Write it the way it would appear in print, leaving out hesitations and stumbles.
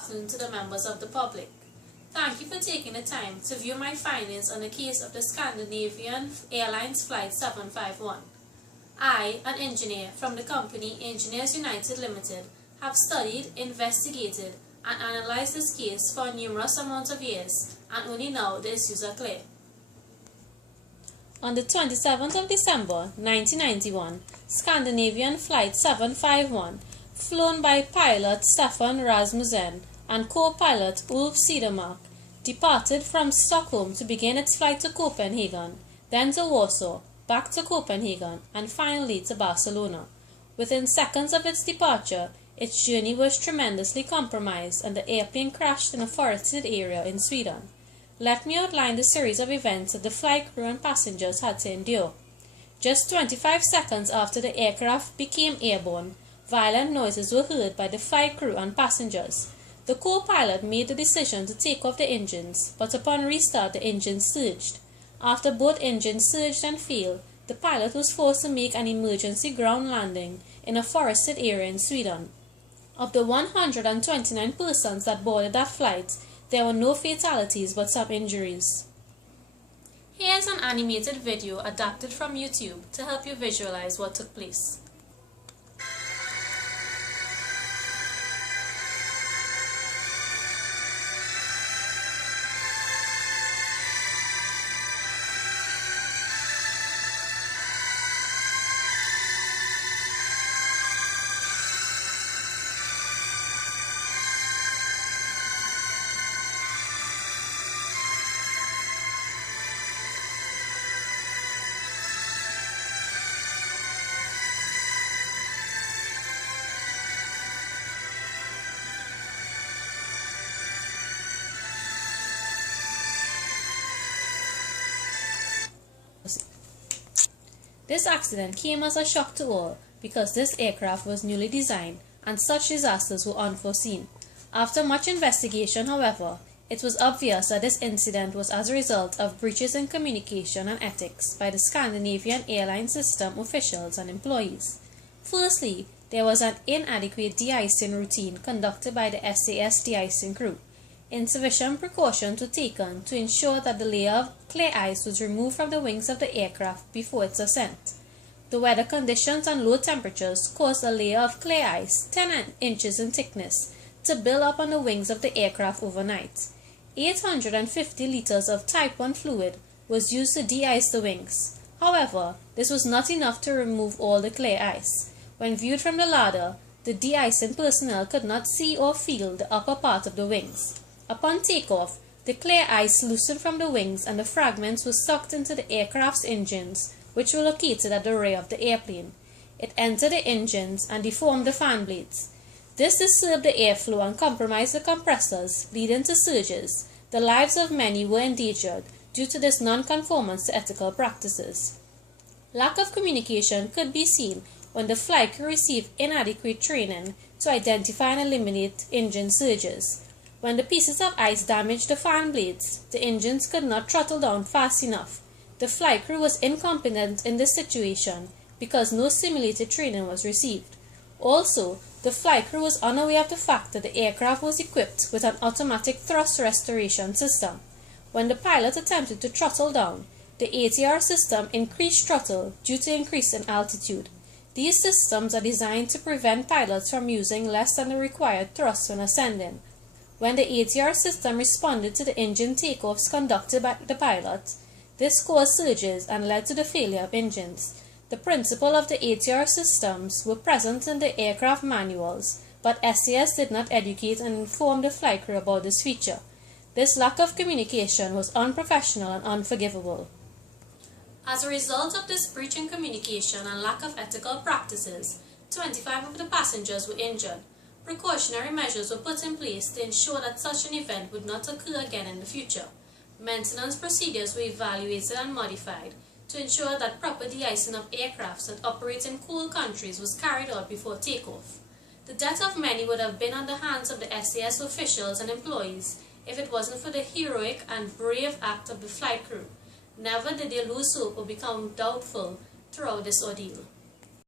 Afternoon to the members of the public. Thank you for taking the time to view my findings on the case of the Scandinavian Airlines Flight 751. I, an engineer from the company Engineers United Limited, have studied, investigated, and analyzed this case for a numerous amount of years, and only now the issues are clear. On the 27th of December 1991, Scandinavian Flight 751, flown by pilot Stefan Rasmussen and co-pilot Ulf Cedermark, departed from Stockholm to begin its flight to Copenhagen, then to Warsaw, back to Copenhagen, and finally to Barcelona. Within seconds of its departure, its journey was tremendously compromised and the airplane crashed in a forested area in Sweden. Let me outline the series of events that the flight crew and passengers had to endure. Just 25 seconds after the aircraft became airborne, violent noises were heard by the flight crew and passengers. The co-pilot made the decision to take off the engines, but upon restart the engines surged. After both engines surged and failed, the pilot was forced to make an emergency ground landing in a forested area in Sweden. Of the 129 persons that boarded that flight, there were no fatalities but some injuries. Here's an animated video adapted from YouTube to help you visualize what took place. This accident came as a shock to all because this aircraft was newly designed and such disasters were unforeseen. After much investigation, however, it was obvious that this incident was as a result of breaches in communication and ethics by the Scandinavian airline system officials and employees. Firstly, there was an inadequate de-icing routine conducted by the SAS de-icing crew. Insufficient precautions were taken to ensure that the layer of clear ice was removed from the wings of the aircraft before its ascent. The weather conditions and low temperatures caused a layer of clear ice 10 inches in thickness to build up on the wings of the aircraft overnight. 850 liters of Type 1 fluid was used to de-ice the wings. However, this was not enough to remove all the clear ice. When viewed from the ladder, the de-icing personnel could not see or feel the upper part of the wings. Upon takeoff, the clear ice loosened from the wings and the fragments were sucked into the aircraft's engines, which were located at the rear of the airplane. It entered the engines and deformed the fan blades. This disturbed the airflow and compromised the compressors, leading to surges. The lives of many were endangered due to this non-conformance to ethical practices. Lack of communication could be seen when the flight crew received inadequate training to identify and eliminate engine surges. When the pieces of ice damaged the fan blades, the engines could not throttle down fast enough. The flight crew was incompetent in this situation because no simulated training was received. Also, the flight crew was unaware of the fact that the aircraft was equipped with an automatic thrust restoration system. When the pilot attempted to throttle down, the ATR system increased throttle due to increase in altitude. These systems are designed to prevent pilots from using less than the required thrust when ascending. When the ATR system responded to the engine takeoffs conducted by the pilot, this caused surges and led to the failure of engines. The principle of the ATR systems were present in the aircraft manuals, but SAS did not educate and inform the flight crew about this feature. This lack of communication was unprofessional and unforgivable. As a result of this breach in communication and lack of ethical practices, 25 of the passengers were injured. Precautionary measures were put in place to ensure that such an event would not occur again in the future. Maintenance procedures were evaluated and modified to ensure that proper de-icing of aircrafts that operate in cold countries was carried out before takeoff. The death of many would have been on the hands of the SAS officials and employees if it wasn't for the heroic and brave act of the flight crew. Never did they lose hope or become doubtful throughout this ordeal.